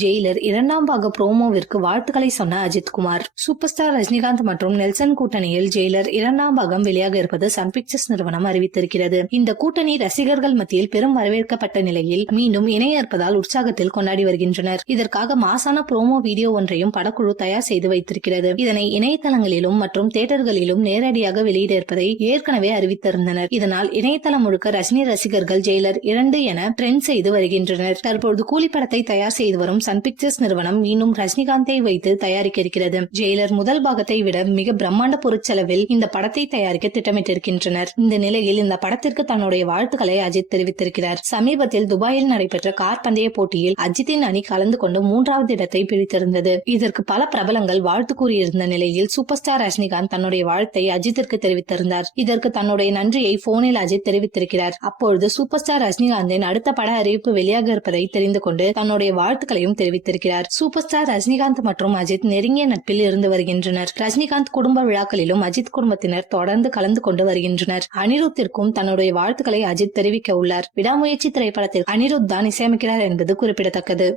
Jailer இரண்டாம் பாக ப்ரோமோவிற்கு வாழ்த்துக்களை சொன்ன அஜித்குமார். சூப்பர் ஸ்டார் ரஜினிகாந்த் மற்றும் நெல்சன் கூட்டணியில் ஜெயிலர் இரண்டாம் பாகம் வெளியாக இருப்பது சன் பிக்சர்ஸ் நிறுவனம் அறிவித்திருக்கிறது. இந்த கூட்டணி ரசிகர்கள் மத்தியில் பெரும் வரவேற்கப்பட்ட நிலையில் மீண்டும் இணைய இருப்பதால் உற்சாகத்தில் கொண்டாடி வருகின்றனர். இதற்காக மாசான ப்ரோமோ வீடியோ ஒன்றையும் படக்குழு தயார் செய்து வைத்திருக்கிறது. இதனை இணையதளங்களிலும் மற்றும் தியேட்டர்களிலும் நேரடியாக வெளியிட இருப்பதை ஏற்கனவே அறிவித்திருந்தனர். இதனால் இணையதளம் முழுக்க ரஜினி ரசிகர்கள் ஜெயிலர் 2 என ட்ரெண்ட் செய்து வருகின்றனர். தற்பொழுது கூலி படத்தை தயார் செய்து வரும் சன் பிக்சர்ஸ் நிறுவனம் மீண்டும் ரஜினிகாந்தை வைத்து தயாரிக்க இருக்கிறது. ஜெயிலர் முதல் பாகத்தை விட மிக பிரம்மாண்ட பொருட்செலவில் இந்த படத்தை தயாரிக்க திட்டமிட்டிருக்கின்றனர். இந்த நிலையில் இந்த படத்திற்கு தன்னுடைய வாழ்த்துக்களை அஜித் தெரிவித்திருக்கிறார். சமீபத்தில் துபாயில் நடைபெற்ற கார் பந்தய போட்டியில் அஜித்தின் அணி கலந்து கொண்டு 3வது இடத்தை பிடித்திருந்தது. இதற்கு பல பிரபலங்கள் வாழ்த்து கூறியிருந்த நிலையில் சூப்பர் ஸ்டார் ரஜினிகாந்த் தன்னுடைய வாழ்த்தை அஜித்திற்கு தெரிவித்திருந்தார். இதற்கு தன்னுடைய நன்றியை போனில் அஜித் தெரிவித்திருக்கிறார். அப்பொழுது சூப்பர் ஸ்டார் ரஜினிகாந்தின் அடுத்த பட அறிவிப்பு வெளியாக இருப்பதை தெரிந்து கொண்டு தன்னுடைய வாழ்த்துக்களையும் தெரிவித்திருக்கிறார். சூப்பர் ஸ்டார் ரஜினிகாந்த் மற்றும் அஜித் நெருங்கிய நட்பில் இருந்து வருகின்றனர். ரஜினிகாந்த் குடும்ப விழாக்களிலும் அஜித் குடும்பத்தினர் தொடர்ந்து கலந்து கொண்டு வருகின்றனர். அனிருத்திற்கும் தன்னுடைய வாழ்த்துக்களை அஜித் தெரிவிக்க உள்ளார். விடாமுயற்சி திரைப்படத்தில் அனிருத் தான் இசையமைக்கிறார் என்பது குறிப்பிடத்தக்கது.